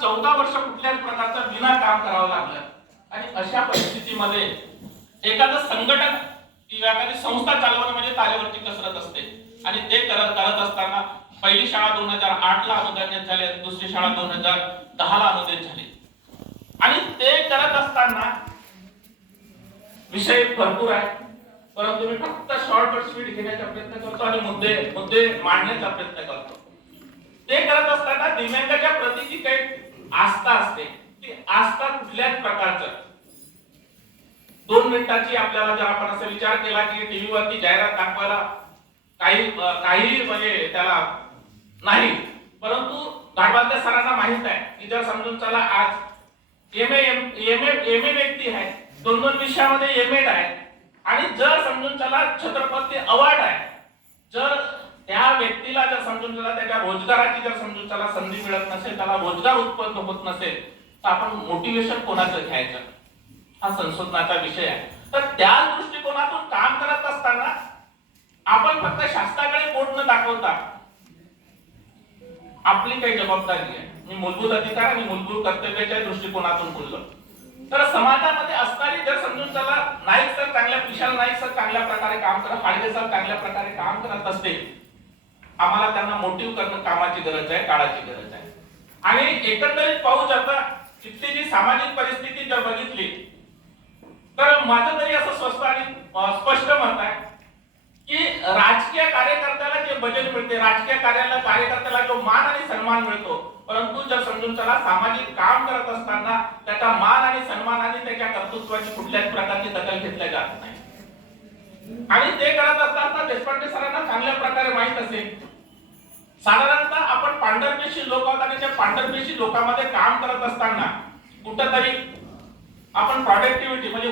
14 वर्ष कुठल्याच प्रकारचा विनाकाम करावं लागलं आणि अशा परिस्थितीमध्ये एखादं संघटन किंवा एखादी संस्था चालवणं म्हणजे तारेवरची कसरत असते आणि ते करत असताना पहिली शाळा 2008 ला अनुदानित झाली, दुसरी शाळा 2010 ला अनुदानित झाली आणि ते करत असताना विषय भरपूर आहे, परंतु मी फक्त शॉर्ट और स्वीट घेण्याचा प्रयत्न करतो आणि मुद्दे मांडण्याचा प्रयत्न करतो. ते करत असताना दिव्यांगाच्या प्रती जी काही आस्था असते ती आस्था कुठल्याच प्रकारचं 2 मिनिटाची आपल्याला जर आपण असा विचार केला की टीव्ही वरती जाहिरात दाखवायला काही म्हणजे त्याला नाही, परंतु गाडवालकर सरांना माहित आहे की जर समजून चला आज एमए व्यक्ती आहे, 2 विषयामध्ये एमएड आहे आणि जर समजून चला छत्रपती अवॉर्ड आहे, जर त्या व्यक्तीला जर समजून चला त्याच्या रोजगाराची जर समजून चला संधी मिळत नसेल, त्याला रोजगार उत्पन्न होत नसेल, तर आपण मोटिवेशन कोणाचं घ्यायचं हा संशोधनाचा विषय आहे. तर त्या दृष्टिकोनातून काम करत असताना आपण फक्त शास्त्राकडे बोट न दाखवता आपली काही जबाबदारी आहे. मी मूलभूत अधिकार आणि मूलभूत कर्तव्याच्या दृष्टिकोनातून बोललो. तर समाजामध्ये असणारी जर समजून चला नाईक सर चांगल्या विशाल नाईक सर चांगल्या प्रकारे काम करत, हाडगे सर चांगल्या प्रकारे काम करत असते, आम्हाला त्यांना मोटिव्ह करणं कामाची गरज आहे, काळाची गरज आहे. आणि एकंदरीत पाहू जाता तिथली जी सामाजिक परिस्थिती जर बघितली तर माझं तरी असं स्वस्थ आणि स्पष्ट मत आहे की राजकीय कार्यकर्त्याला जे बजेट मिळते, राजकीय कार्यकर्त्याला जो मान आणि सन्मान मिळतो, परंतु जर समजून चला सामाजिक काम करत असताना त्याचा मान आणि सन्मान आणि त्याच्या कर्तृत्वाची कुठल्याच प्रकारची दखल घेतली जात नाही. आणि ते करत असताना देशपांडे सरांना चांगल्या प्रकारे माहित असेल, साधारणतः आपण पांढरपेशी लोक आहोत आणि त्या पांढरपेशी लोकांमध्ये काम करत असताना कुठंतरी आपण प्रोडक्टिव्हिटी म्हणजे